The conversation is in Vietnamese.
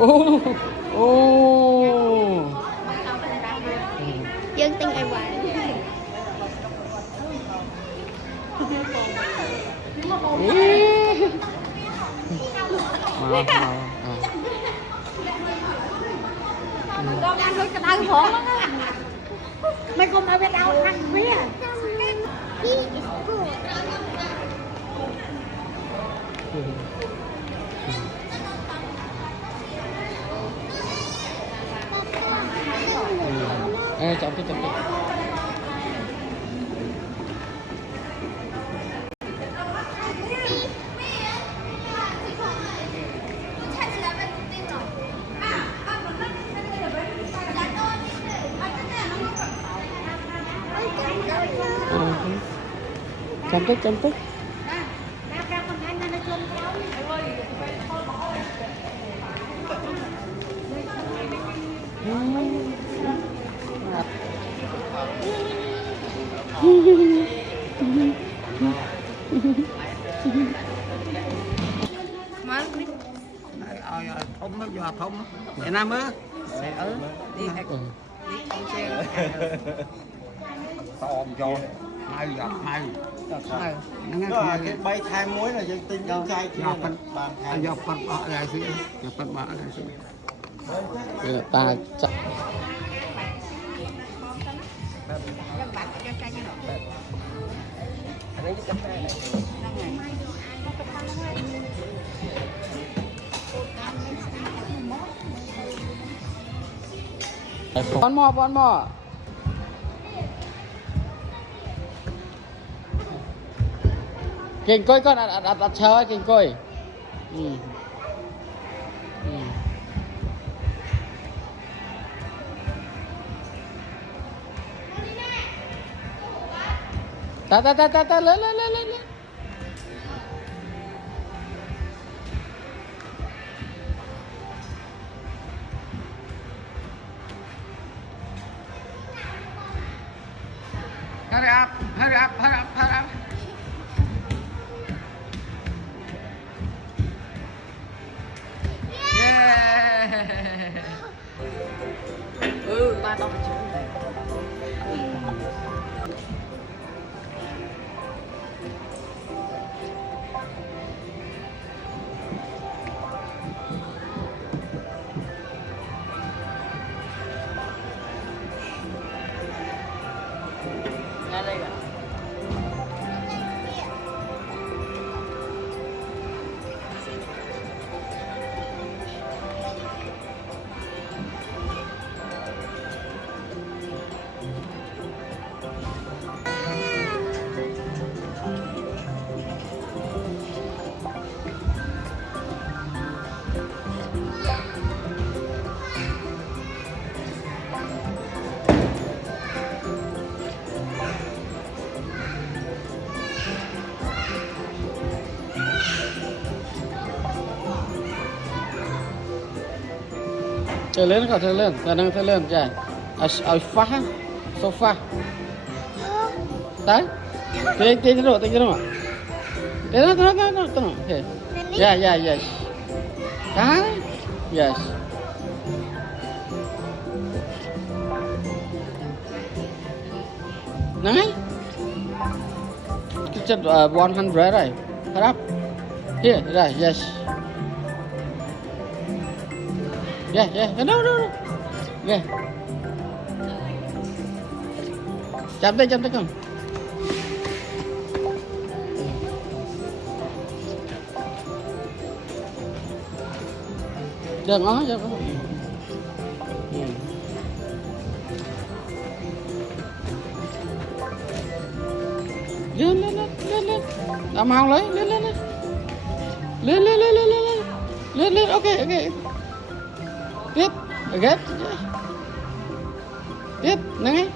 ô ô dân tinh ai hoài màu con ăn thôi cái đau khổ lắm á mày không ai biết đâu ăn phía cantik cantik. Cantik cantik. Thông nó giờ thông Việt Nam ơi đi không xe tòm cho mai gặp mai cái bay thay muối là dân tinh dân trai kia bàn thay giờ phần bọ lại gì giờ phần bọ lại gì ta chắc one more kinh coi con đặt chờ kinh coi ta lên hurry up yeah ba tao phải chịu đây cả chơi lên khỏi chơi lên chạy ở phá sofa đấy tính cái đó thế yeah yes cái yes này cái chất 100 rồi harap here right yes yeah no yeah chạm tay không giờ ngó lên làm hàng lấy lên ok tiếp này